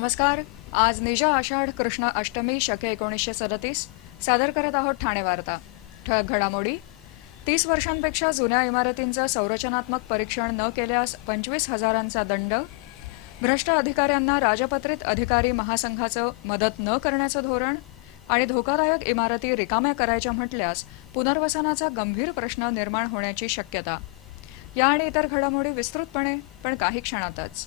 नमस्कार. आज निजा आषाढ कृष्ण अष्टमी शके एकोणीसशे सदतीस. सादर करत आहोत ठाणे वार्ता. ठळक घडामोडी. तीस वर्षांपेक्षा जुन्या इमारतींचं संरचनात्मक परीक्षण न केल्यास पंचवीस हजारांचा दंड. भ्रष्ट अधिकाऱ्यांना राजपत्रित अधिकारी महासंघाचं मदत न करण्याचं धोरण आणि धोकादायक इमारती रिकाम्या करायच्या म्हटल्यास पुनर्वसनाचा गंभीर प्रश्न निर्माण होण्याची शक्यता. या आणि इतर घडामोडी विस्तृतपणे पण काही क्षणातच.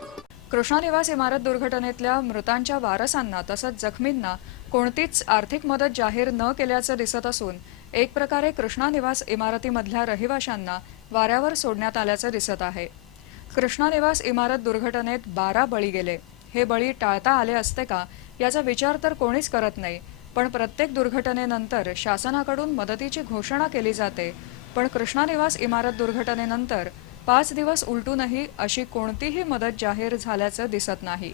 कृष्णा निवास इमारत दुर्घटनेतल्या मृतांच्या वारसांना तसंच जखमींना कोणतीच आर्थिक मदत जाहीर न केल्याचं दिसत असून एक प्रकारे कृष्णा निवास इमारतीमधल्या रहिवाशांना वाऱ्यावर सोडण्यात आल्याचं दिसत आहे. कृष्णा निवास इमारत दुर्घटनेत बारा बळी गेले. हे बळी टाळता आले असते का याचा विचार तर कोणीच करत नाही पण प्रत्येक दुर्घटनेनंतर शासनाकडून मदतीची घोषणा केली जाते. पण कृष्णा निवास इमारत दुर्घटनेनंतर पाच दिवस उलटूनही अशी कोणतीही मदत जाहीर झाल्याचं दिसत नाही.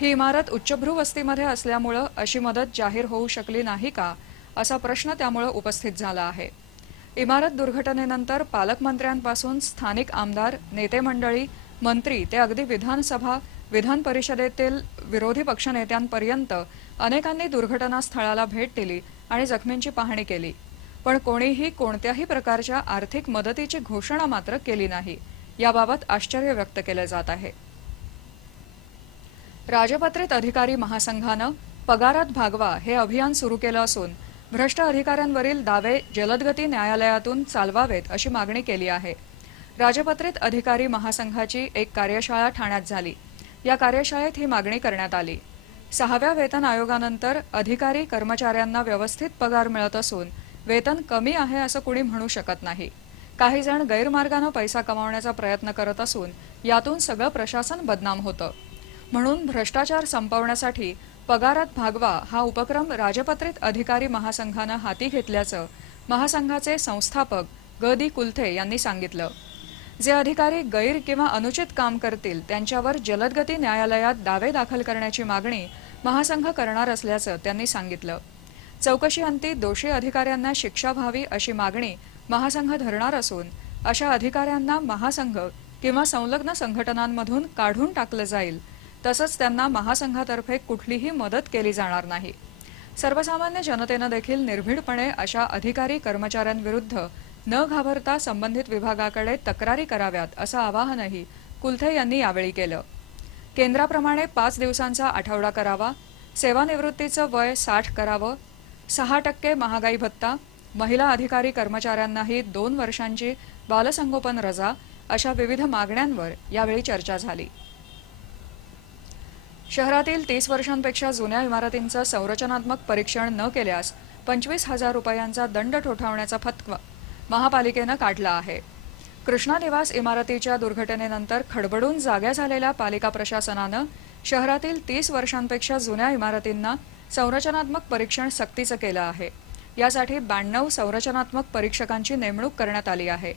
ही इमारत उच्चभ्रू वस्तीमध्ये असल्यामुळं अशी मदत जाहीर होऊ शकली नाही का असा प्रश्न त्यामुळं उपस्थित झाला आहे. इमारत दुर्घटनेनंतर पालकमंत्र्यांपासून स्थानिक आमदार नेते मंडळी मंत्री ते अगदी विधानसभा विधान परिषदेतील विरोधी पक्षनेत्यांपर्यंत अनेकांनी दुर्घटनास्थळाला भेट दिली आणि जखमींची पाहणी केली. पण कोणीही कोणत्याही प्रकारच्या आर्थिक मदतीची घोषणा मात्र केली नाही. याबाबत आश्चर्य व्यक्त केलं जात आहे. राजपत्रित अधिकारी महासंघानं पगारात भागवा हे अभियान सुरू केलं असून भ्रष्ट अधिकाऱ्यांवरील दावे जलदगती न्यायालयातून चालवावेत अशी मागणी केली आहे. राजपत्रित अधिकारी महासंघाची एक कार्यशाळा ठाण्यात झाली. या कार्यशाळेत ही मागणी करण्यात आली. सहाव्या वेतन आयोगानंतर अधिकारी कर्मचाऱ्यांना व्यवस्थित पगार मिळत असून वेतन कमी आहे असं कुणी म्हणू शकत नाही. काही जण गैरमार्गानं पैसा कमावण्याचा प्रयत्न करत असून यातून सगळं प्रशासन बदनाम होतं. म्हणून भ्रष्टाचार संपवण्यासाठी पगारात भागवा हा उपक्रम राजपत्रित अधिकारी महासंघानं हाती घेतल्याचं महासंघाचे संस्थापक ग दी कुलथे यांनी सांगितलं. जे अधिकारी गैर किंवा अनुचित काम करतील त्यांच्यावर जलदगती न्यायालयात दावे दाखल करण्याची मागणी महासंघ करणार असल्याचं त्यांनी सांगितलं. चौकशीअंती दोषी अधिकाऱ्यांना शिक्षा व्हावी अशी मागणी महासंघ धरणार असून अशा अधिकाऱ्यांना महासंघ किंवा संलग्न संघटनांमधून काढून टाकलं जाईल. तसंच त्यांना महासंघातर्फे कुठलीही मदत केली जाणार नाही. सर्वसामान्य जनतेनं देखील निर्भीडपणे अशा अधिकारी कर्मचाऱ्यांविरुद्ध न घाबरता संबंधित विभागाकडे तक्रारी कराव्यात असं आवाहनही कुलथे यांनी यावेळी केलं. केंद्राप्रमाणे पाच दिवसांचा आठवडा करावा सेवानिवृत्तीचं वय साठ करावं सहा टक्के महागाई भत्ता महिला अधिकारी कर्मचाऱ्यांनाही दोन वर्षांची बालसंगोपन रजा अशा विविध मागण्यांवर यावेळी चर्चा झाली. शहरातील तीस वर्षांपेक्षा जुन्या इमारतींचं संरचनात्मक परीक्षण न केल्यास पंचवीस हजार रुपयांचा दंड ठोठावण्याचा फतवा महापालिकेनं काढला आहे. कृष्णा निवास इमारतीच्या दुर्घटनेनंतर खडबडून जाग्या झालेल्या पालिका प्रशासनानं शहरातील तीस वर्षांपेक्षा जुन्या इमारतींना संरचनात्मक परीक्षण सक्तीचं केलं आहे. यासाठी ब्याण्णव संरचनात्मक परीक्षकांची नेमणूक करण्यात आली आहे.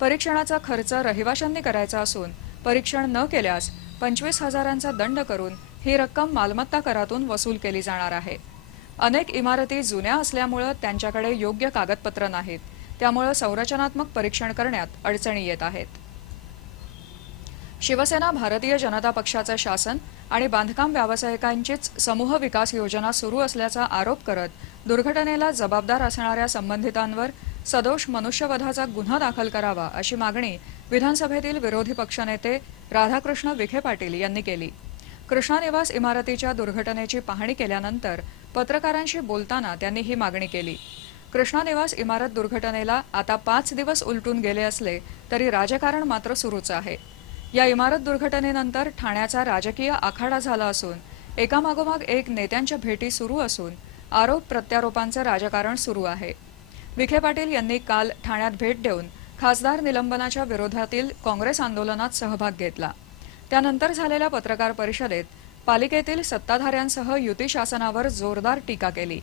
परीक्षणाचा खर्च रहिवाशांनी करायचा असून परीक्षण न केल्यास पंचवीस हजारांचा दंड करून ही रक्कम मालमत्ता करातून वसूल केली जाणार आहे. अनेक इमारती जुन्या असल्यामुळं त्यांच्याकडे योग्य कागदपत्र नाहीत. त्यामुळं संरचनात्मक परीक्षण करण्यात अडचणी येत आहेत. शिवसेना भारतीय जनता पक्षाचं शासन आणि बांधकाम व्यावसायिकांचीच समूह विकास योजना सुरू असल्याचा आरोप करत दुर्घटनेला जबाबदार असणाऱ्या संबंधितांवर सदोष मनुष्यवधाचा गुन्हा दाखल करावा अशी मागणी विधानसभेतील विरोधी पक्षनेते राधाकृष्ण विखे पाटील यांनी केली. कृष्णा निवास इमारतीच्या दुर्घटनेची पाहणी केल्यानंतर पत्रकारांशी बोलताना त्यांनी ही मागणी केली. कृष्णा निवास इमारत दुर्घटनेला आता पाच दिवस उलटून गेले असले तरी राजकारण मात्र सुरूच आहे. या इमारत दुर्घटनेनंतर ठाण्याचा राजकीय आखाडा झाला असून एकामागोमाग एक नेत्यांच्या भेटी सुरू असून आरोप प्रत्यारोपांचं राजकारण सुरू आहे. विखे पाटील यांनी काल ठाण्यात भेट देऊन खासदार निलंबनाच्या विरोधातील काँग्रेस आंदोलनात सहभाग घेतला. त्यानंतर झालेल्या पत्रकार परिषदेत पालिकेतील सत्ताधाऱ्यांसह युती शासनावर जोरदार टीका केली.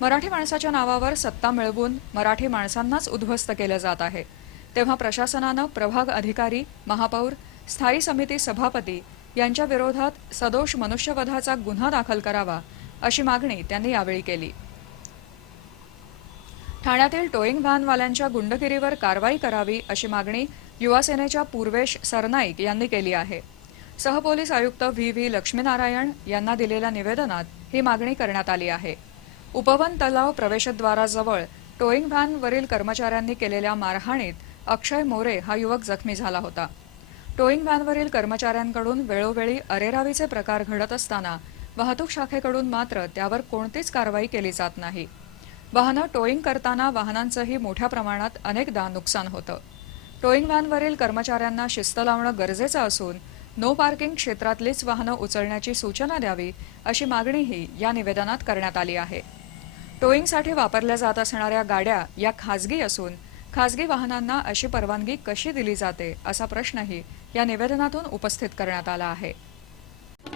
मराठी माणसाच्या नावावर सत्ता मिळवून मराठी माणसांनाच उद्ध्वस्त केलं जात आहे. तेव्हा प्रशासनानं प्रभाग अधिकारी महापौर स्थायी समिती सभापती यांच्या विरोधात सदोष मनुष्यवधाचा गुन्हा दाखल करावा अशी मागणी त्यांनी यावेळी केली. ठाण्यातील टोईंग व्हॅनवाल्यांच्या गुंडगिरीवर कारवाई करावी अशी मागणी युवासेनेच्या पूर्वेश सरनाईक यांनी केली आहे. सहपोलीस आयुक्त व्ही व्ही लक्ष्मीनारायण यांना दिलेल्या निवेदनात ही मागणी करण्यात आली आहे. उपवन तलाव प्रवेशद्वाराजवळ टोईंग व्हॅनवरील कर्मचाऱ्यांनी केलेल्या मारहाणीत अक्षय मोरे हा युवक जखमी झाला होता. टोईंग व्हॅनवरील कर्मचाऱ्यांकडून वेळोवेळी अरेरावीचे प्रकार घडत असताना वाहतूक शाखेकडून मात्र त्यावर कोणतीच कारवाई केली जात नाही. वाहनं टोईंग करताना वाहनांचंही मोठ्या प्रमाणात अनेकदा नुकसान होतं. टोईंग व्हॅनवरील कर्मचाऱ्यांना शिस्त लावणं गरजेचं असून नो पार्किंग क्षेत्रातलीच वाहनं उचलण्याची सूचना द्यावी अशी मागणीही या निवेदनात करण्यात आली आहे. टोईंगसाठी वापरल्या जात असणाऱ्या गाड्या या खाजगी असून खाजगी वाहनांना अशी परवानगी कशी दिली जाते असा प्रश्नही या निवेदनातून उपस्थित करण्यात आला आहे.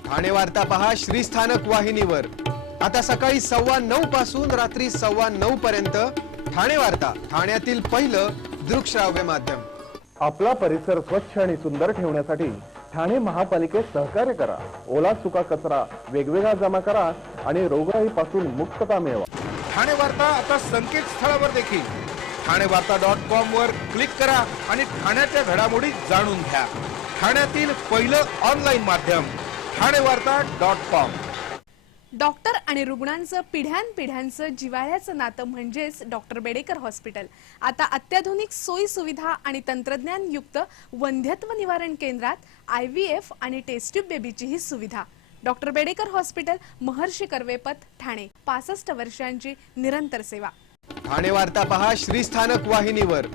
ठाणे वार्ता पहा श्रीस्थानक वाहिनीवर. आता सकाळी सव्वा नऊ पासून रात्री सव्वा नऊ पर्यंत ठाणे वार्ता ठाण्यातील पहिलं दृकश्राव्य माध्यम. आपला परिसर स्वच्छ आणि सुंदर ठेवण्यासाठी ठाणे महापालिकेत सहकार्य करा. ओला सुका कचरा वेगवेगळा जमा करा आणि रोगराईपासून मुक्तता मिळवा. ठाणे वार्ता आता संकेतस्थळावर देखील. ठाणे वार्ता डॉट कॉम वर क्लिक करा आणि ठाण्याच्या घडामोडी जाणून घ्या. ठाण्यातील पहिलं ऑनलाईन माध्यम ठाणे वार्ता डॉट कॉम डॉक्टर आणि रुग्णांचं पिढ्यानपिढ्यांचं जिव्हाळ्याचं नातं म्हणजेच डॉक्टर बेडेकर हॉस्पिटल. आता अत्याधुनिक सोयी सुविधा आणि तंत्रज्ञान युक्त वंध्यत्व निवारण केंद्रात आय व्ही एफ आणि टेस्ट्यूब बेबीचीही सुविधा. Doctor Bedekar hospital Maharshi Karvepath Thane. पासष्ट वर्षांची निरंतर सेवा. ठाणे वार्ता पहा श्रीस्थानक वाहिनीवर.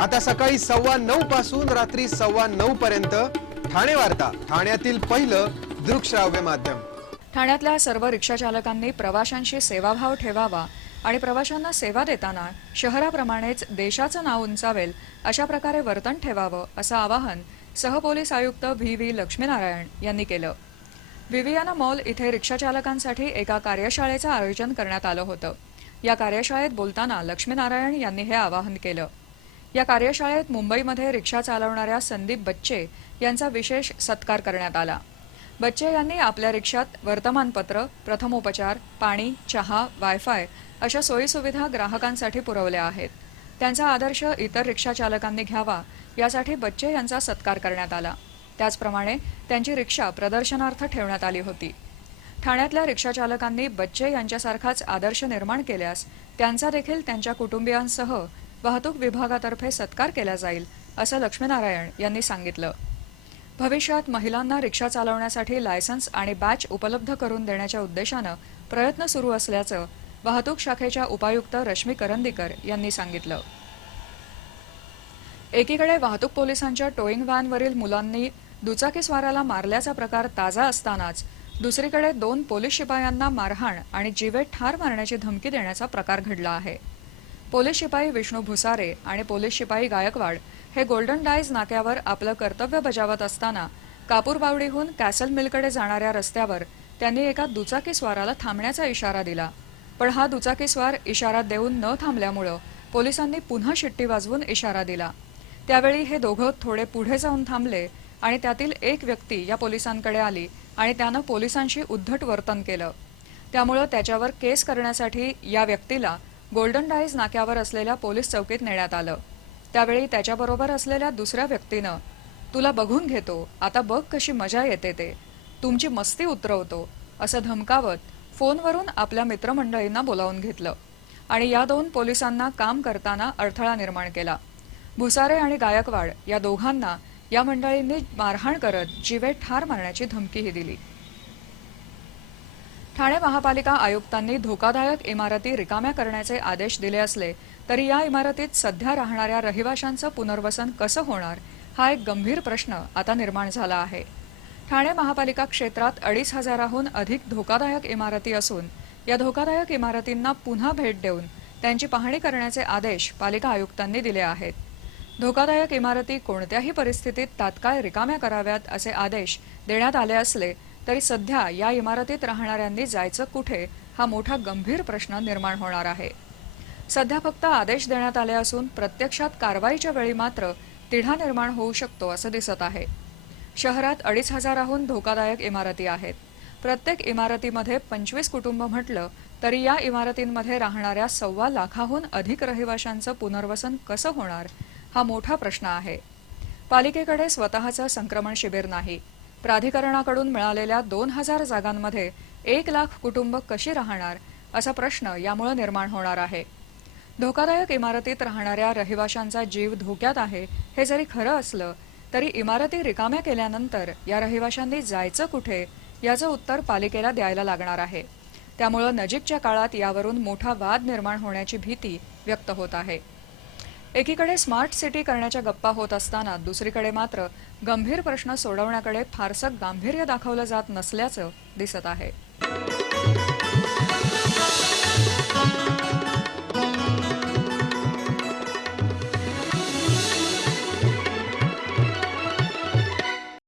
आता सकाळी सव्वा नऊ पासून रात्री सव्वा नऊ पर्यंत ठाणे वार्ता ठाण्यातील पहिलं दृकश्राव्य माध्यम. ठाण्यातल्या सर्व रिक्षाचालकांनी प्रवाशांशी सेवाभाव ठेवावा आणि प्रवाशांना सेवा देताना शहराप्रमाणेच देशाचं नाव उंचावेल अशा प्रकारे वर्तन ठेवावं असं आवाहन सहपोलीस आयुक्त व्ही व्ही लक्ष्मीनारायण यांनी केलं. विवियाना मॉल इथे रिक्षाचालकांसाठी एका कार्यशाळेचं आयोजन करण्यात आलं होतं. या कार्यशाळेत बोलताना लक्ष्मीनारायण यांनी हे आवाहन केलं. या कार्यशाळेत मुंबईमध्ये रिक्षा चालवणाऱ्या संदीप बच्चे यांचा विशेष सत्कार करण्यात आला. बच्चे यांनी आपल्या रिक्षात वर्तमानपत्र प्रथमोपचार पाणी चहा वायफाय अशा सोयीसुविधा ग्राहकांसाठी पुरवल्या आहेत. त्यांचा आदर्श इतर रिक्षा चालकांनी घ्यावा यासाठी बच्चे यांचा सत्कार करण्यात आला. त्याचप्रमाणे त्यांची रिक्षा प्रदर्शनार्थ ठेवण्यात आली होती. ठाण्यातल्या रिक्षाचालकांनी बच्चे यांच्यासारखाच आदर्श निर्माण केल्यास त्यांचा देखील त्यांच्या कुटुंबियांसह वाहतूक विभागातर्फे सत्कार केला जाईल असं लक्ष्मीनारायण यांनी सांगितलं. भविष्यात महिलांना रिक्षा चालवण्यासाठी लायसन्स आणि बॅच उपलब्ध करून देण्याच्या उद्देशानं प्रयत्न सुरू असल्याचं वाहतूक शाखेच्या उपायुक्त रश्मी करंदीकर यांनी सांगितलं. एकीकडे वाहतूक पोलिसांच्या टोईंग व्हॅनवरील मुलांनी दुचाकीस्वाराला मारल्याचा प्रकार ताजा असतानाच दुसरीकडे दोन पोलीस शिपायांना मारहाण आणि जीवे ठार मारण्याची धमकी देण्याचा प्रकार घडला आहे. पोलीस शिपाई विष्णू भुसारे आणि पोलीस शिपाई गायकवाड हे गोल्डन डायज नाक्यावर आपलं कर्तव्य बजावत असताना कापूरबावडीहून कॅसल मिलकडे जाणाऱ्या रस्त्यावर त्यांनी एका दुचाकीस्वाराला थांबण्याचा इशारा दिला. पण हा दुचाकीस्वार इशारा देऊन न थांबल्यामुळं पोलिसांनी पुन्हा शिट्टी वाजवून इशारा दिला. त्यावेळी हे दोघं थोडे पुढे जाऊन थांबले आणि त्यातील एक व्यक्ती या पोलिसांकडे आली आणि त्यानं पोलिसांशी उद्धट वर्तन केलं. त्यामुळं त्याच्यावर केस करण्यासाठी या व्यक्तीला गोल्डन डाईज नाक्यावर असलेल्या पोलीस चौकीत नेण्यात आलं. त्यावेळी त्याच्याबरोबर असलेल्या दुसऱ्या व्यक्तीनं तुला बघून घेतो आता बघ कशी मजा येते ते. तुमची मस्ती उतरवतो असं धमकावत फोनवरून आपल्या मित्रमंडळींना बोलावून घेतलं आणि या दोन पोलिसांना काम करताना अडथळा निर्माण केला. भुसारे आणि गायकवाड या दोघांना या मंडळींनी मारहाण करत जीवे ठार मारण्याची धमकीही दिली. ठाणे महापालिका आयुक्तांनी धोकादायक इमारती रिकाम्या करण्याचे आदेश दिले असले तरी या इमारतीत सध्या राहणाऱ्या रहिवाशांचं पुनर्वसन कसं होणार हा एक गंभीर प्रश्न आता निर्माण झाला आहे. ठाणे महापालिका क्षेत्रात अडीच हजाराहून अधिक धोकादायक इमारती असून या धोकादायक इमारतींना पुन्हा भेट देऊन त्यांची पाहणी करण्याचे आदेश पालिका आयुक्तांनी दिले आहेत. धोकादायक इमारती कोणत्याही परिस्थितीत तात्काळ रिकाम्या कराव्यात असे आदेश देण्यात आले असले तरी सध्या या इमारतीत राहणाऱ्यांनी जायचं कुठे हा मोठा गंभीर प्रश्न निर्माण होणार आहे. सध्या फक्त आदेश देण्यात आले असून प्रत्यक्षात कारवाईच्या वेळी मात्र तिढा निर्माण होऊ शकतो असं दिसत आहे. शहरात अडीच हजाराहून धोकादायक इमारती आहेत. प्रत्येक इमारतीमध्ये पंचवीस कुटुंब म्हटलं तरी या इमारतींमध्ये राहणाऱ्या सव्वा लाखाहून अधिक रहिवाशांचं पुनर्वसन कसं होणार हा मोठा प्रश्न आहे. पालिकेकडे स्वतःचं संक्रमण शिबिर नाही. प्राधिकरणाकडून मिळालेल्या दोन हजार जागांमध्ये एक लाख कुटुंब कशी राहणार असा प्रश्न यामुळे निर्माण होणार आहे. धोकादायक इमारतीत राहणाऱ्या रहिवाशांचा जीव धोक्यात आहे हे जरी खरं असलं तरी इमारती रिकाम्या केल्यानंतर या रहिवाशांनी जायचं कुठे याचं उत्तर पालिकेला द्यायला लागणार आहे. त्यामुळं नजीकच्या काळात यावरून मोठा वाद निर्माण होण्याची भीती व्यक्त होत आहे. एकीकडे स्मार्ट सिटी करण्याच्या गप्पा होत असताना दुसरीकडे मात्र गंभीर प्रश्न सोडवण्याकडे फारसं गांभीर्य दाखवलं जात नसल्याचं दिसत आहे.